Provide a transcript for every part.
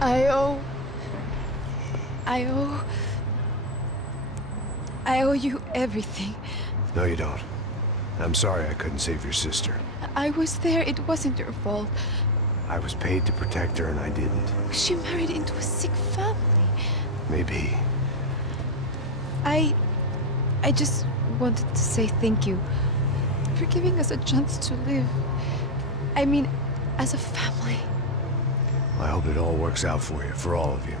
I owe... I owe... I owe you everything. No, you don't. I'm sorry I couldn't save your sister. I was there. It wasn't your fault. I was paid to protect her and I didn't. She married into a sick family. Maybe. I just wanted to say thank you for giving us a chance to live. I mean, as a family. I hope it all works out for you, for all of you.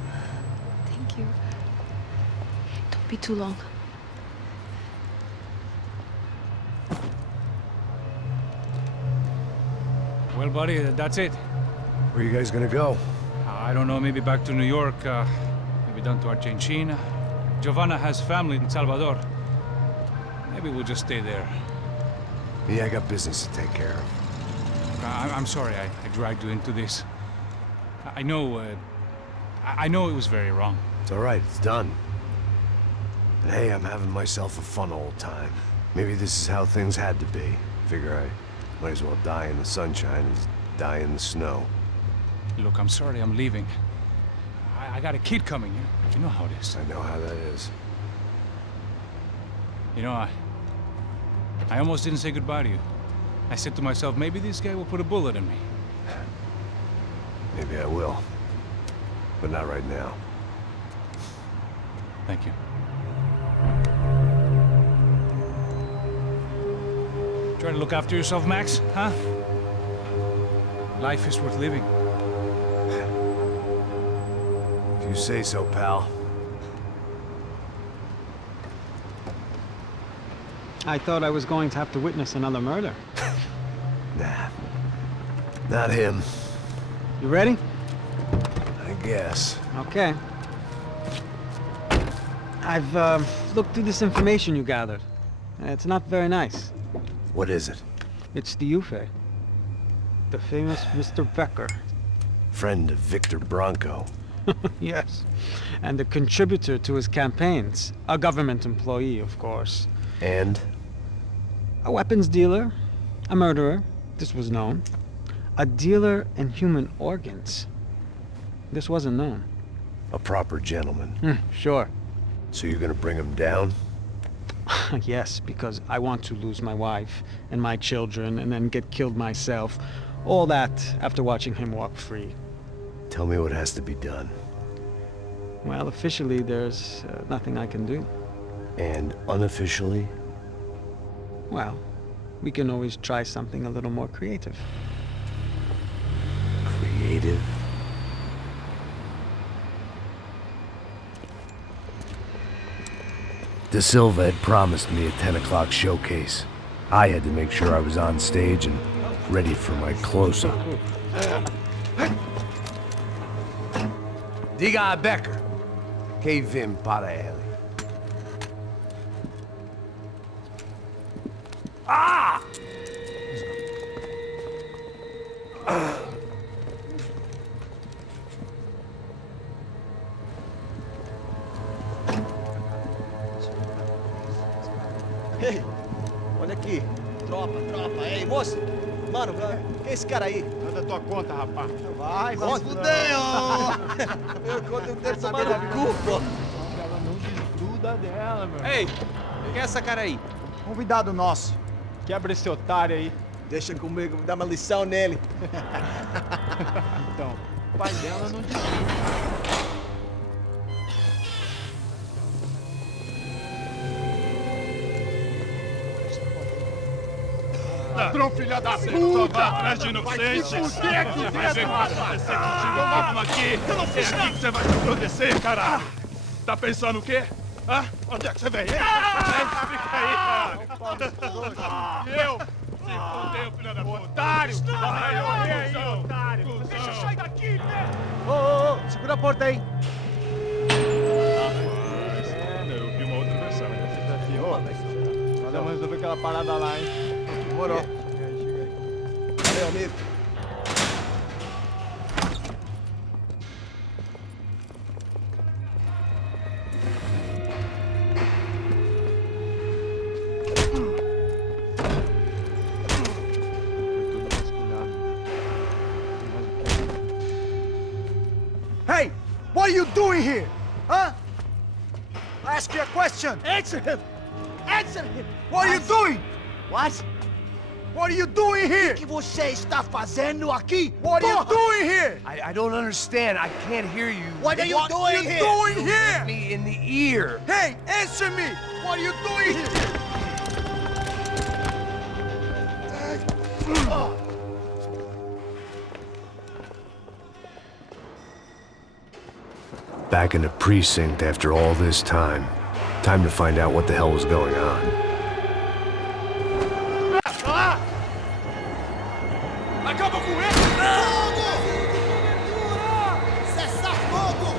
Thank you. Don't be too long. Well, buddy, that's it. Where are you guys gonna go? I don't know, maybe back to New York, maybe down to Argentina. Giovanna has family in Salvador. Maybe we'll just stay there. Me, I got business to take care of. I'm sorry I dragged you into this. I know it was very wrong. It's all right, it's done. But hey, I'm having myself a fun old time. Maybe this is how things had to be. Figure I might as well die in the sunshine as die in the snow. Look, I'm sorry I'm leaving. I got a kid coming. You know how it is. I know how that is. You know, I almost didn't say goodbye to you. I said to myself, maybe this guy will put a bullet in me. Maybe I will. But not right now. Thank you. Try to look after yourself, Max, huh? Life is worth living. If you say so, pal. I thought I was going to have to witness another murder. Nah. Not him. You ready? I guess. Okay. I've looked through this information you gathered. It's not very nice. What is it? It's the Ufe. The famous Mr. Becker. Friend of Victor Bronco. Yes. And a contributor to his campaigns. A government employee, of course. And? A weapons dealer. A murderer. This was known. A dealer in human organs. This wasn't known. A proper gentleman. Sure. So you're gonna bring him down? Yes, because I want to lose my wife and my children and then get killed myself. All that after watching him walk free. Tell me what has to be done. Well, officially, there's nothing I can do. And unofficially? Well, we can always try something a little more creative. Creative? De Silva had promised me a 10 o'clock showcase. I had to make sure I was on stage and ready for my close-up. Diga a Becker que vim para ele. Ah! Ei, olha aqui. Tropa. Ei, moço. Mano, quem é esse cara aí? Manda tua conta, rapaz. Vai fudeu! Meu conta não deve tomar no cu, pô. Ela não desgruda dela, meu. Ei, quem é essa cara aí? Convidado nosso. Quebra esse otário aí. Deixa comigo, dá uma lição nele. Então, o pai dela não desgruda. Ladrão, filha da puta! Só vai atrás de inocente! Vai se fuder aqui dentro! Vai ver o que vai acontecer contigo mesmo aqui! Eu não fiz nada! É aqui que você vai se proteger, caralho! Tá pensando o quê? Hã? Onde é que você vem? Fica aí, caralho! E eu? Se fudeu, filha da puta! Otário! Vai, aí, otário! Deixa eu sair daqui, né? Ô, segura a porta aí. Eu vi uma outra versão. Vamos resolver aquela parada lá, hein? Demorou. Valeu, amigo. question! Answer him! Answer him! What are you doing? What? What are you doing here? O que você está fazendo aqui? What are you doing here? I don't understand. I can't hear you. What are you What are doing you here? doing Hit here? me in the ear. Hey, answer me! What are you doing here? Back in the precinct after all this time. Time to find out what the hell was going on. Acaba com ele! Cessar fogo!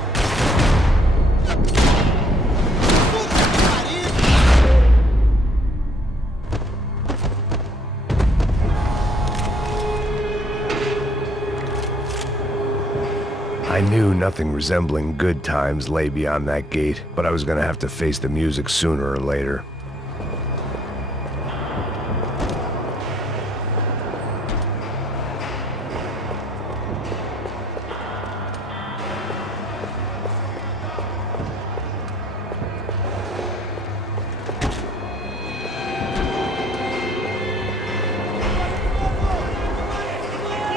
I knew nothing resembling good times lay beyond that gate, but I was gonna have to face the music sooner or later.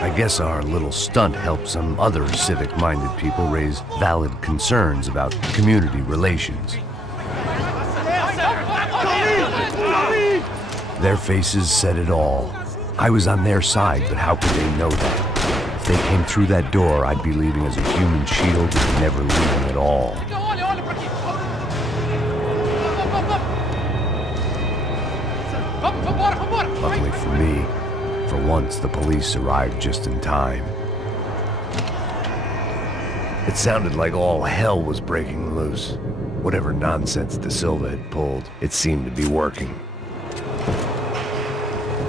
I guess our little stunt helped some other civic-minded people raise valid concerns about community relations. Their faces said it all. I was on their side, but how could they know that? If they came through that door, I'd be leaving as a human shield and never leaving at all. Luckily for me, for once, the police arrived just in time. It sounded like all hell was breaking loose. Whatever nonsense De Silva had pulled, it seemed to be working.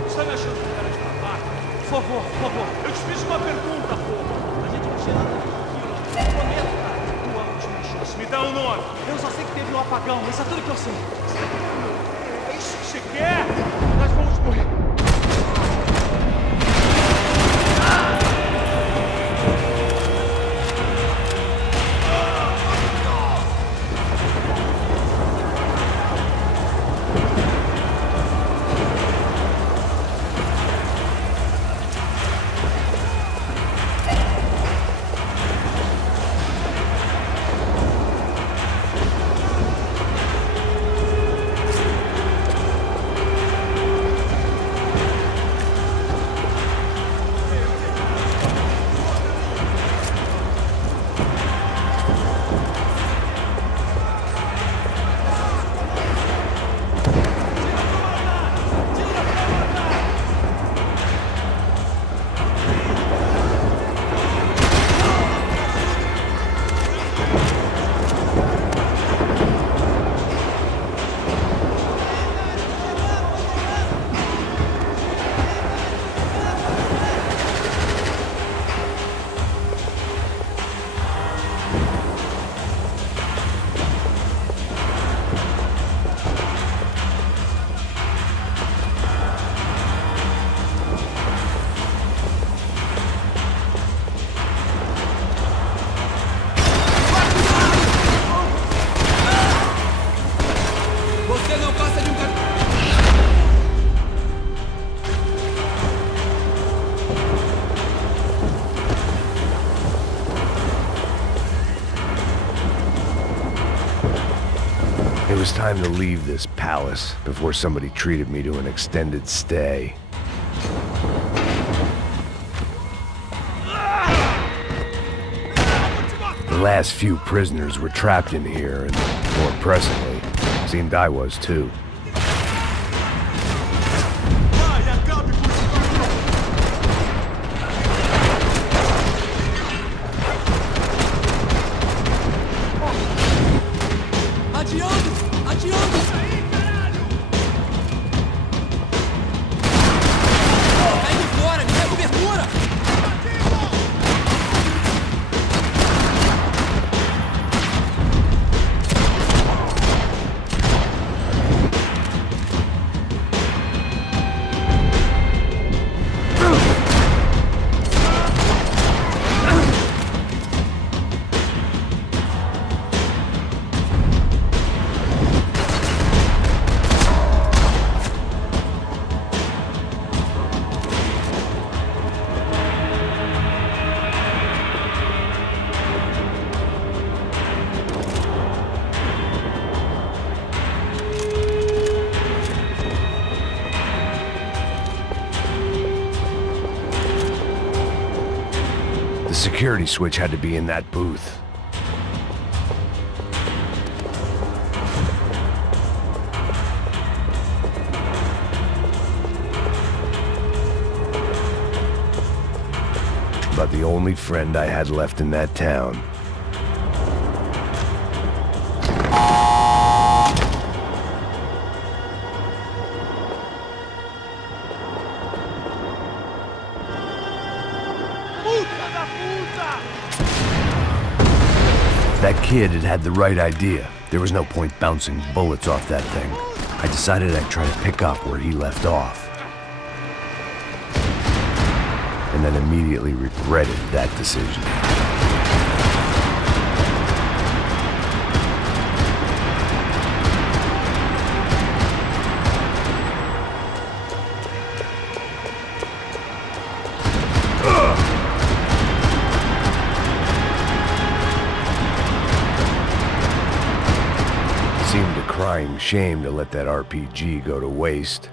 Está me achando com cara de babaca? Por favor, eu te fiz uma pergunta, porra. A gente não tinha nada aqui, ó. Prometo, cara. Tua última chance. Me dá um nome. Eu só sei que teve um apagão, isso é tudo que eu sei. É isso que você quer? Nós vamos morrer. It was time to leave this palace before somebody treated me to an extended stay. The last few prisoners were trapped in here, and more pressingly, seemed I was too. security switch had to be in that booth. About the only friend I had left in that town. That kid had the right idea. There was no point bouncing bullets off that thing. I decided I'd try to pick up where he left off. And then immediately regretted that decision. Seemed a crying shame to let that RPG go to waste.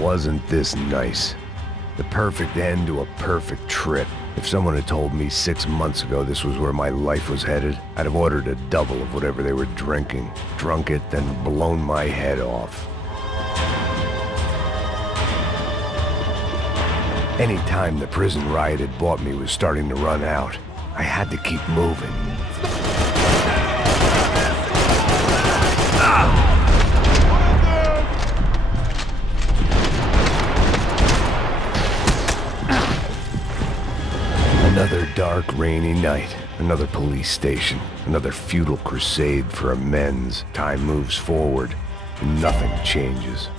Wasn't this nice? The perfect end to a perfect trip. If someone had told me 6 months ago this was where my life was headed, I'd have ordered a double of whatever they were drinking, drunk it, then blown my head off. Any time the prison riot had bought me was starting to run out. I had to keep moving. Another dark, rainy night. Another police station. Another futile crusade for amends. Time moves forward, and nothing changes.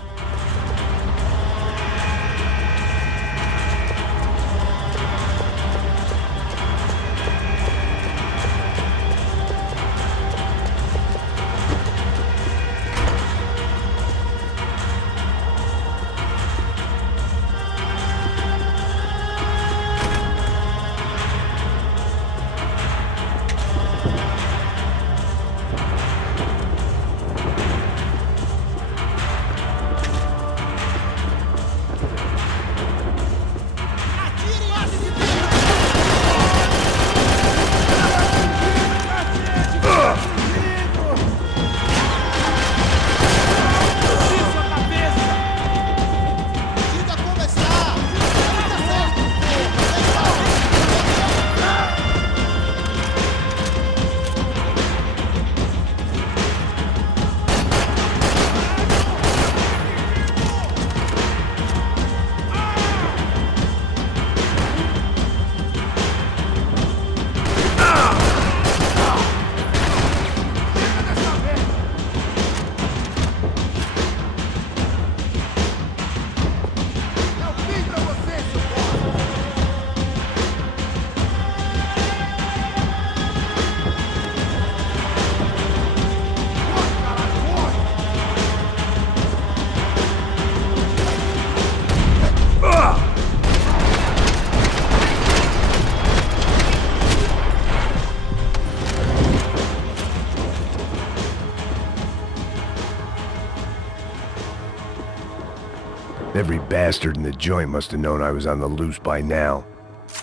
Every bastard in the joint must have known I was on the loose by now.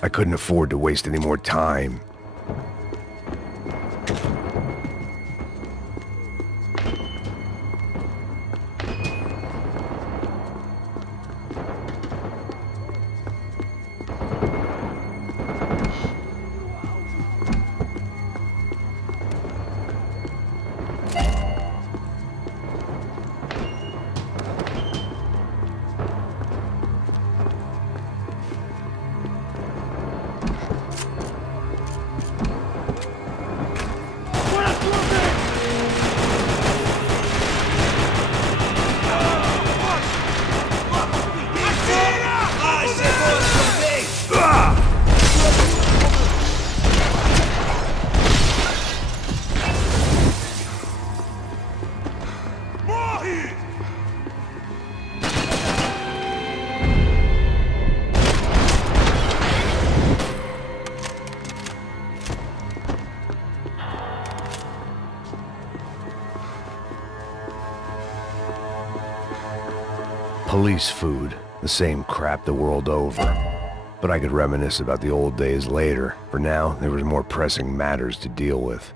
I couldn't afford to waste any more time. Police food, the same crap the world over. But I could reminisce about the old days later. For now, there was more pressing matters to deal with.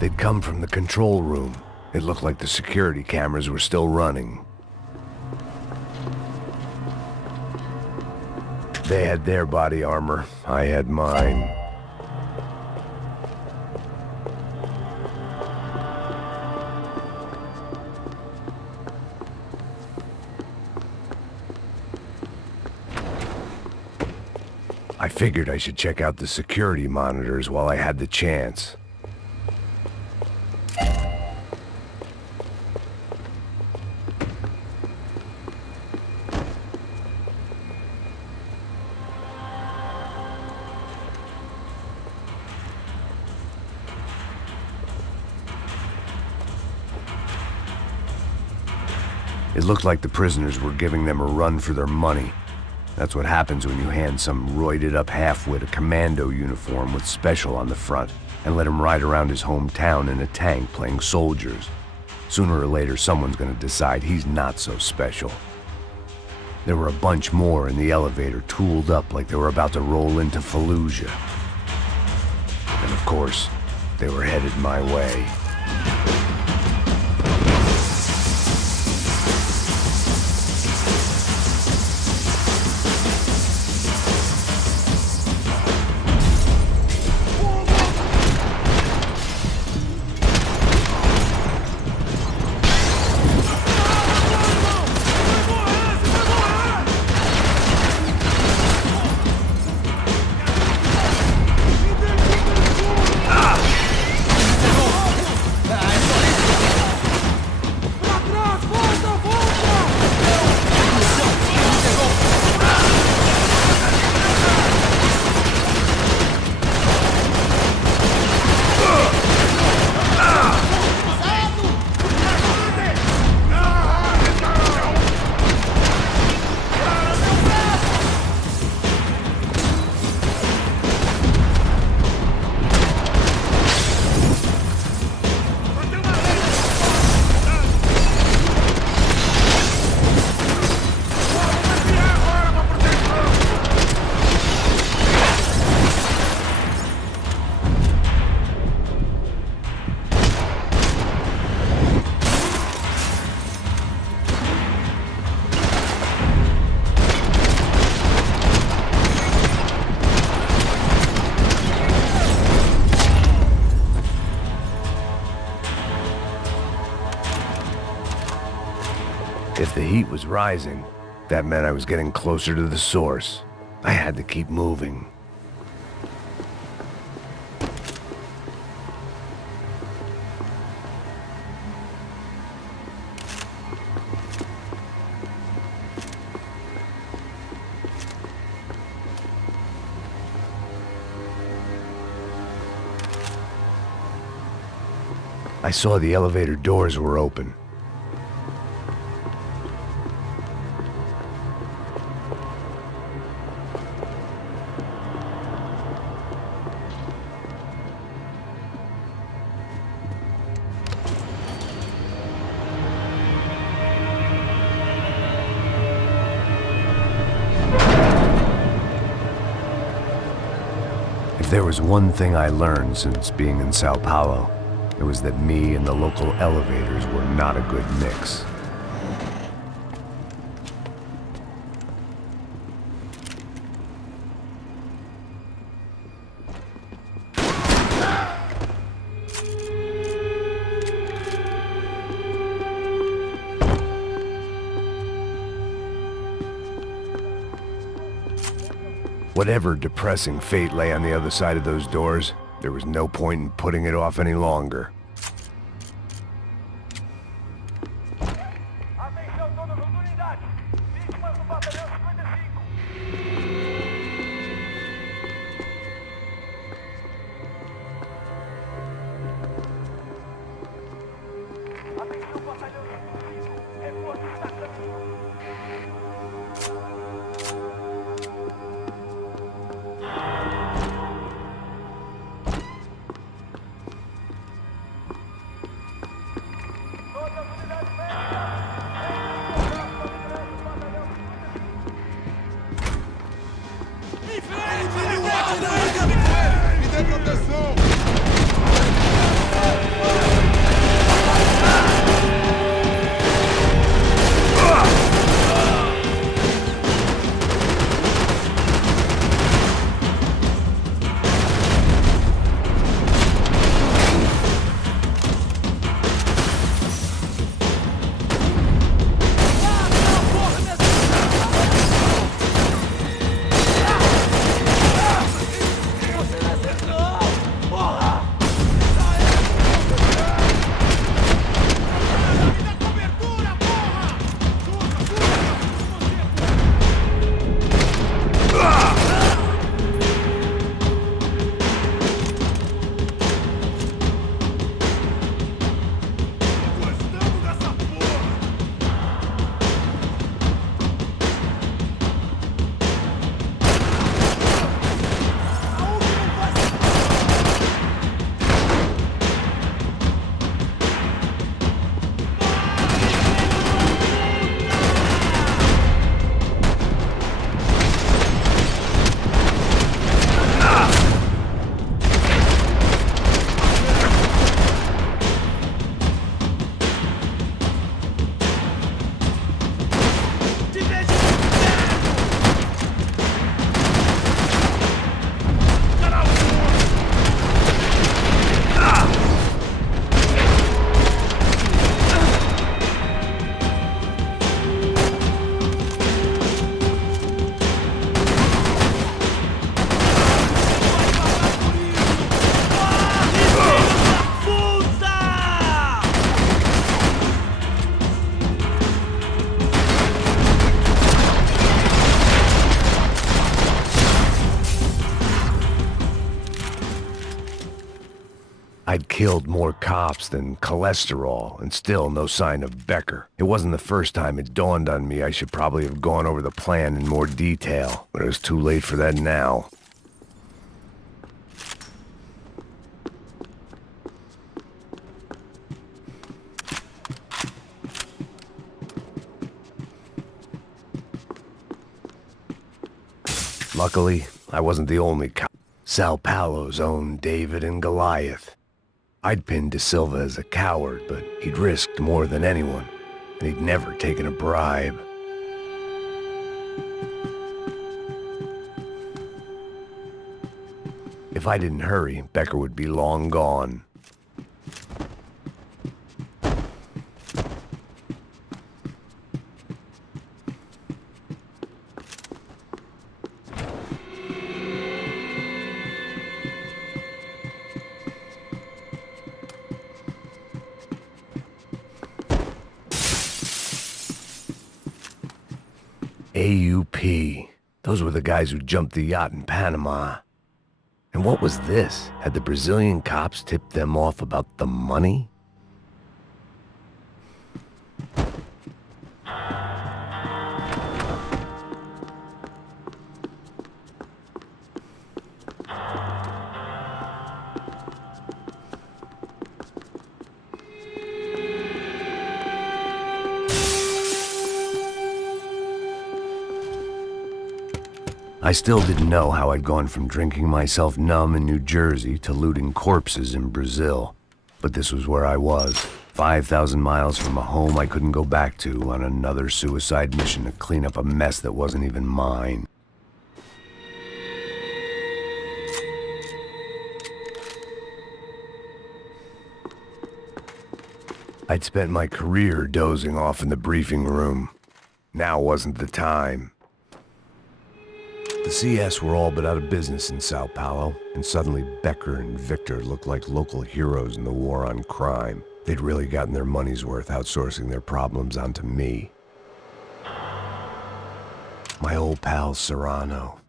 They'd come from the control room. It looked like the security cameras were still running. They had their body armor. I had mine. I figured I should check out the security monitors while I had the chance. It looked like the prisoners were giving them a run for their money. That's what happens when you hand some roided-up halfwit a commando uniform with special on the front and let him ride around his hometown in a tank playing soldiers. Sooner or later, someone's gonna decide he's not so special. There were a bunch more in the elevator, tooled up like they were about to roll into Fallujah. And of course, they were headed my way. If the heat was rising, that meant I was getting closer to the source. I had to keep moving. I saw the elevator doors were open. If there was one thing I learned since being in Sao Paulo, it was that me and the local elevators were not a good mix. Whatever depressing fate lay on the other side of those doors, there was no point in putting it off any longer. Me dê proteção! I'd killed more cops than cholesterol, and still no sign of Becker. It wasn't the first time it dawned on me I should probably have gone over the plan in more detail, but it was too late for that now. Luckily, I wasn't the only cop. Sao Paulo's own David and Goliath. I'd pinned De Silva as a coward, but he'd risked more than anyone, and he'd never taken a bribe. If I didn't hurry, Becker would be long gone. AUP. Those were the guys who jumped the yacht in Panama. And what was this? Had the Brazilian cops tipped them off about the money? I still didn't know how I'd gone from drinking myself numb in New Jersey to looting corpses in Brazil. But this was where I was, 5,000 miles from a home I couldn't go back to, on another suicide mission to clean up a mess that wasn't even mine. I'd spent my career dozing off in the briefing room. Now wasn't the time. The CS were all but out of business in Sao Paulo, and suddenly Becker and Victor looked like local heroes in the war on crime. They'd really gotten their money's worth outsourcing their problems onto me. My old pal Serrano.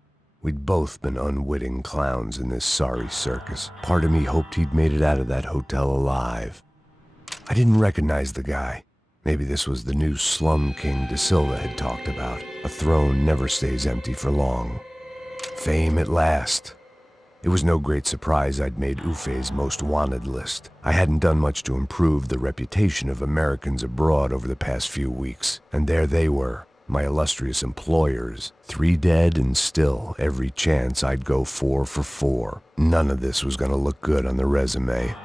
We'd both been unwitting clowns in this sorry circus. Part of me hoped he'd made it out of that hotel alive. I didn't recognize the guy. Maybe this was the new Slum King De Silva had talked about. A throne never stays empty for long. Fame at last. It was no great surprise I'd made Ufe's most wanted list. I hadn't done much to improve the reputation of Americans abroad over the past few weeks, and there they were, my illustrious employers. 3 dead, and still, every chance I'd go 4 for 4. None of this was gonna look good on the resume.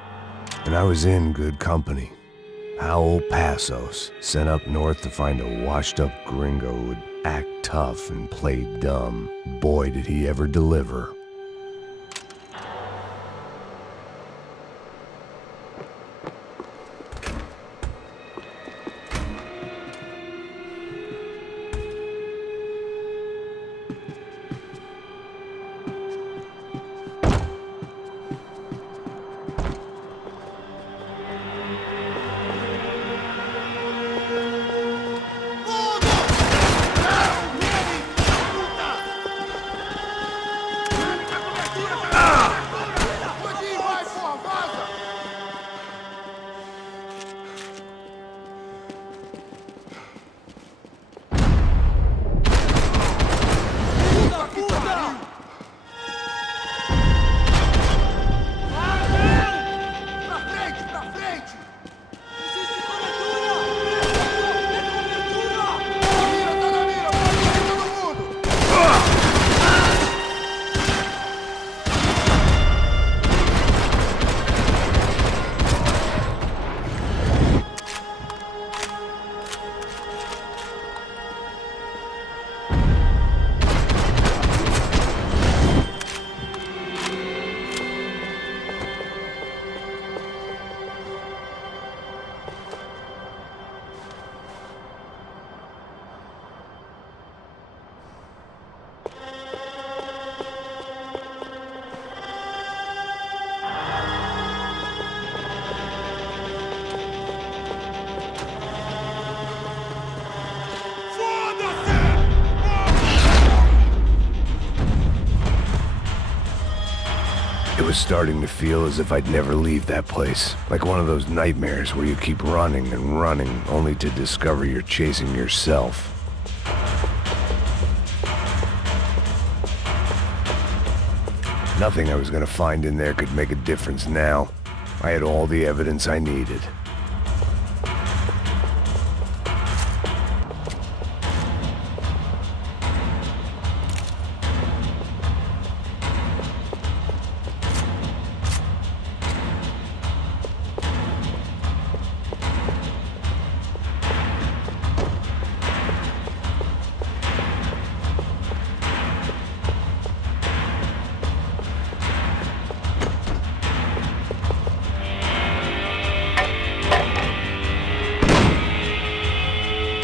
And I was in good company. Howell Passos, sent up north to find a washed-up gringo who'd act tough and play dumb. Boy, did he ever deliver. It was starting to feel as if I'd never leave that place. Like one of those nightmares where you keep running and running, only to discover you're chasing yourself. Nothing I was gonna find in there could make a difference now. I had all the evidence I needed.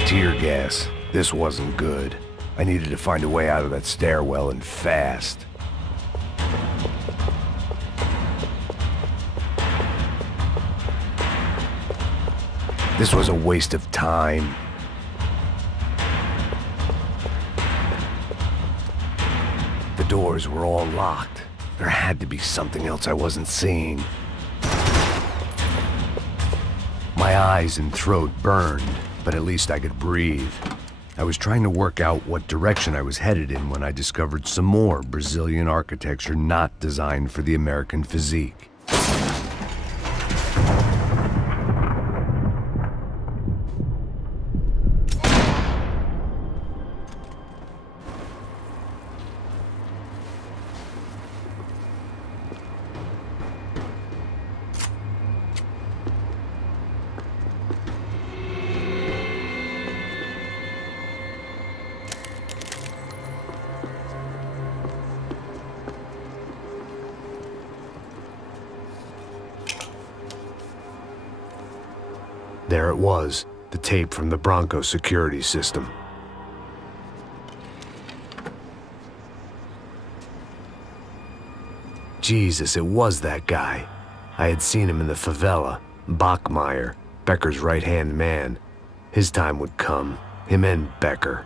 Tear gas. This wasn't good. I needed to find a way out of that stairwell, and fast. This was a waste of time. The doors were all locked. There had to be something else I wasn't seeing. My eyes and throat burned, but at least I could breathe. I was trying to work out what direction I was headed in when I discovered some more Brazilian architecture not designed for the American physique. There it was, the tape from the Bronco security system. Jesus, it was that guy. I had seen him in the favela. Bachmeyer, Becker's right-hand man. His time would come. Him and Becker.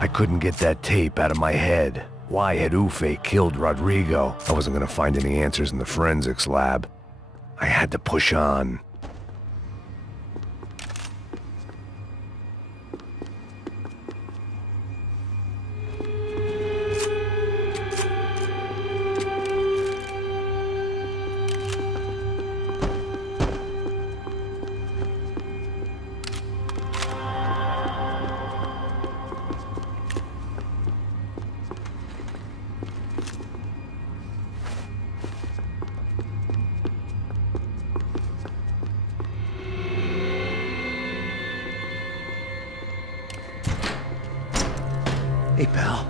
I couldn't get that tape out of my head. Why had Ufe killed Rodrigo? I wasn't gonna find any answers in the forensics lab. I had to push on. Hey, pal.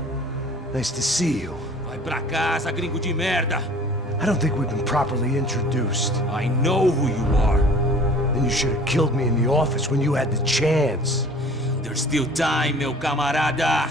Nice to see you. Vai pra casa, gringo de merda. I don't think we've been properly introduced. I know who you are. Then you should have killed me in the office when you had the chance. There's still time, meu camarada.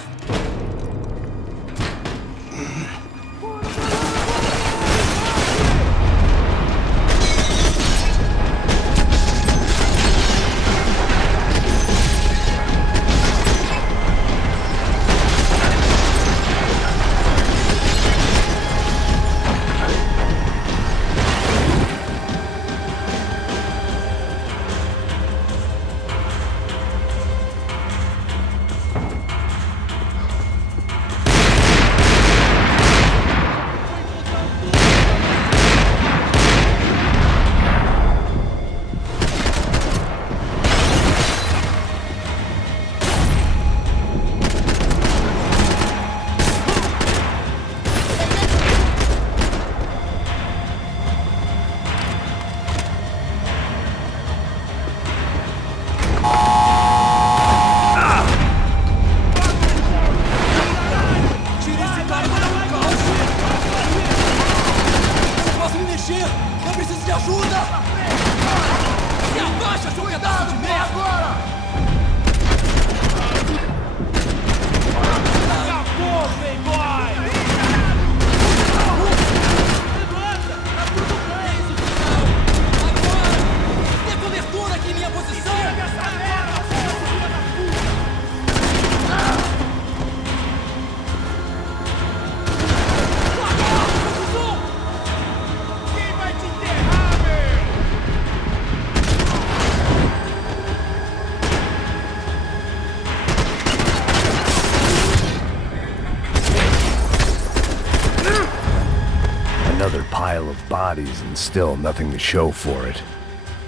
pile of bodies and still nothing to show for it.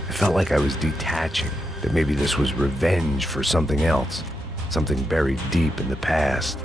I felt like I was detaching, that maybe this was revenge for something else, something buried deep in the past.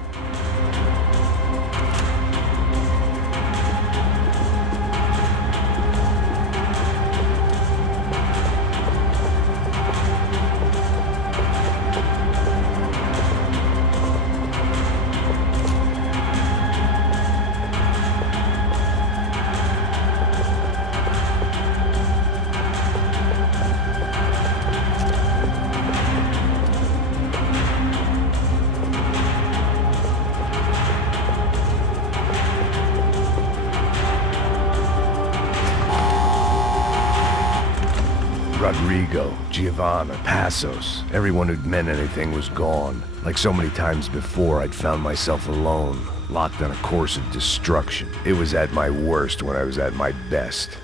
Rodrigo, Giovanna, Passos, everyone who'd meant anything was gone. Like so many times before, I'd found myself alone, locked on a course of destruction. It was at my worst when I was at my best.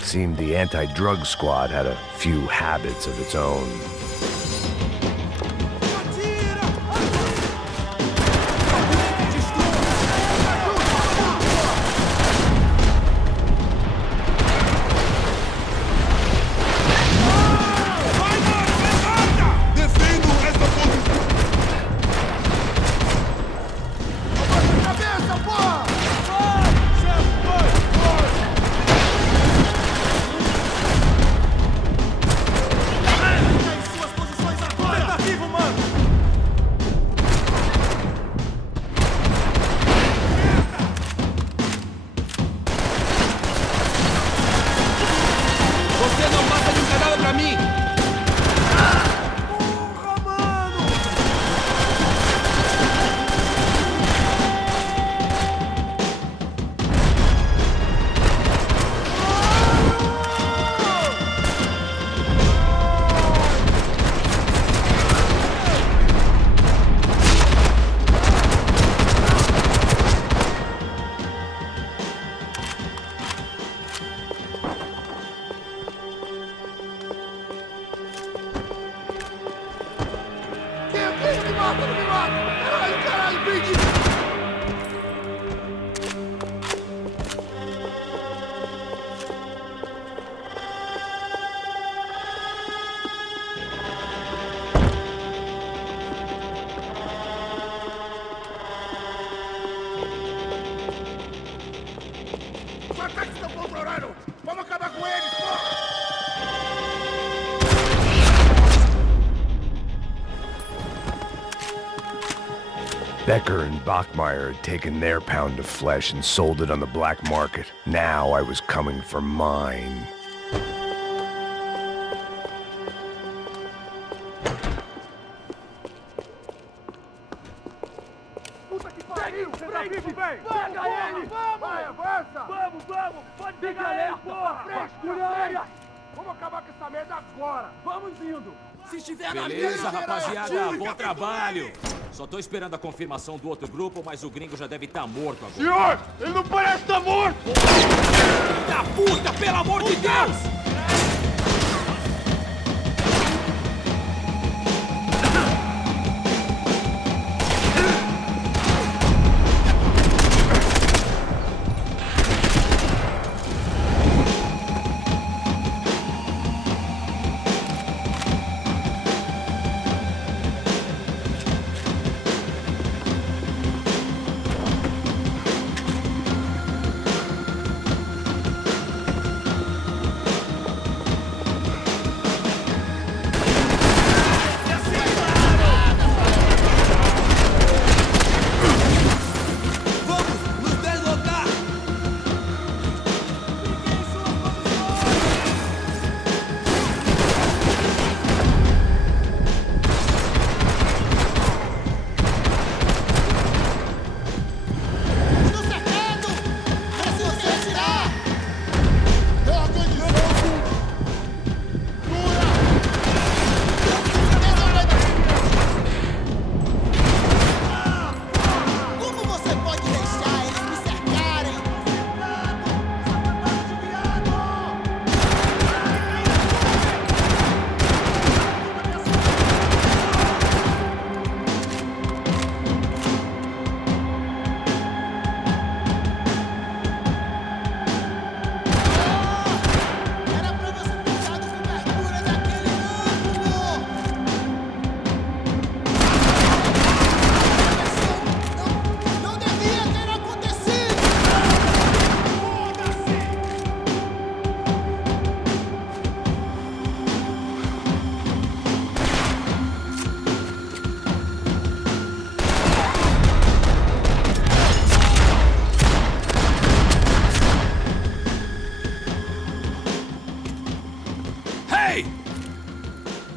Seemed the anti-drug squad had a few habits of its own. Caralho, caralho, bicho! Becker and Bachmeyer had taken their pound of flesh and sold it on the black market. Now I was coming for mine. Puta que pariu! Pega ele! Vai, avança! Vamos! Pode pegar ele, porra! Frescura! Vamos acabar com essa merda agora! Vamos indo! Se estiver na Beleza, mira, rapaziada, bom trabalho. Só tô esperando a confirmação do outro grupo, mas o gringo já deve estar morto agora. Senhor! Ele não parece estar morto! Da puta, pelo amor de Deus!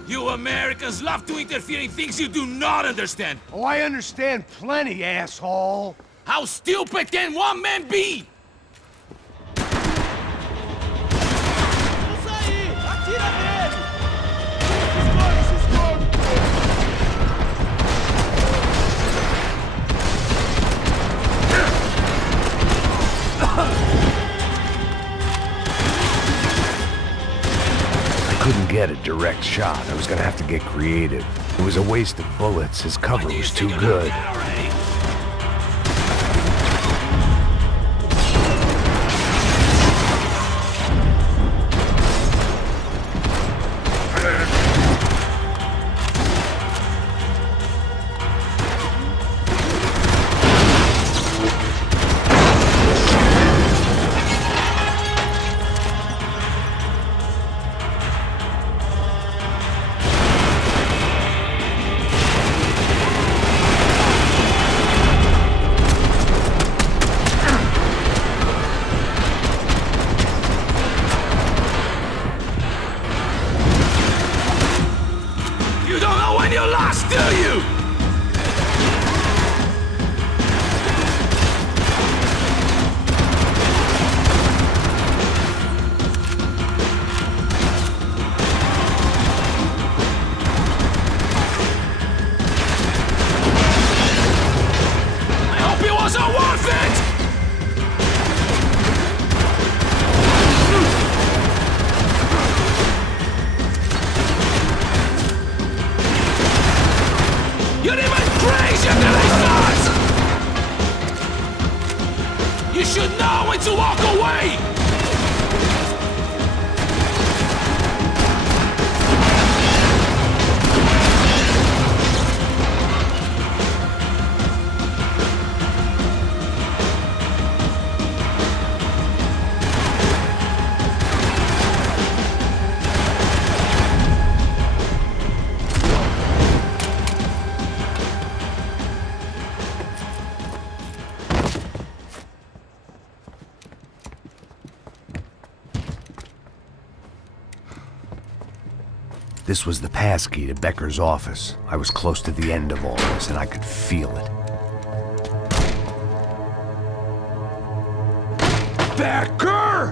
You Americans love to interfere in things you do not understand. Oh, I understand plenty, asshole. How stupid can one man be? Isso aí! Atira nele! Se esconde! I couldn't get a direct shot. I was gonna have to get creative. It was a waste of bullets. His cover was too good. You don't know when you're lost, do you? I hope it wasn't worth it! You're even crazier than I thought! You should know when to walk away! This was the passkey to Becker's office. I was close to the end of all this, and I could feel it. Becker!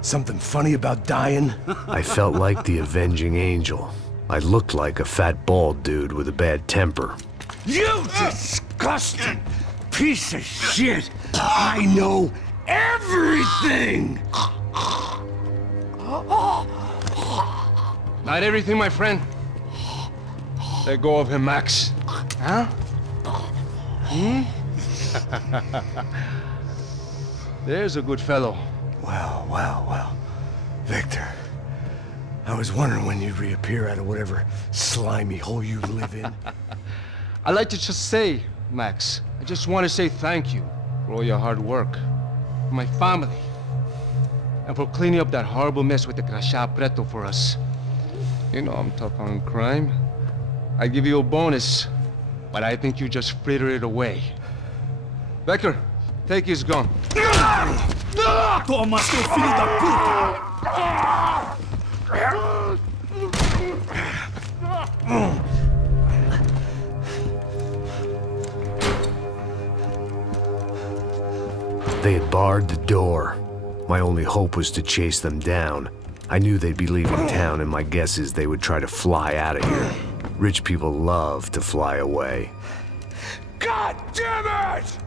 Something funny about dying? I felt like the avenging angel. I looked like a fat bald dude with a bad temper. You disgusting piece of shit! I know everything! Not everything, my friend. Let go of him, Max. Huh? There's a good fellow. Well. Victor, I was wondering when you'd reappear out of whatever slimy hole you live in. I'd like to just say, Max, I just want to say thank you for all your hard work, for my family, and for cleaning up that horrible mess with the Crachá Preto for us. You know I'm tough on crime. I give you a bonus, but I think you just fritter it away. Becker, take his gun. Toma, seu filho da puta! They had barred the door. My only hope was to chase them down. I knew they'd be leaving town, and my guess is they would try to fly out of here. Rich people love to fly away. God damn it!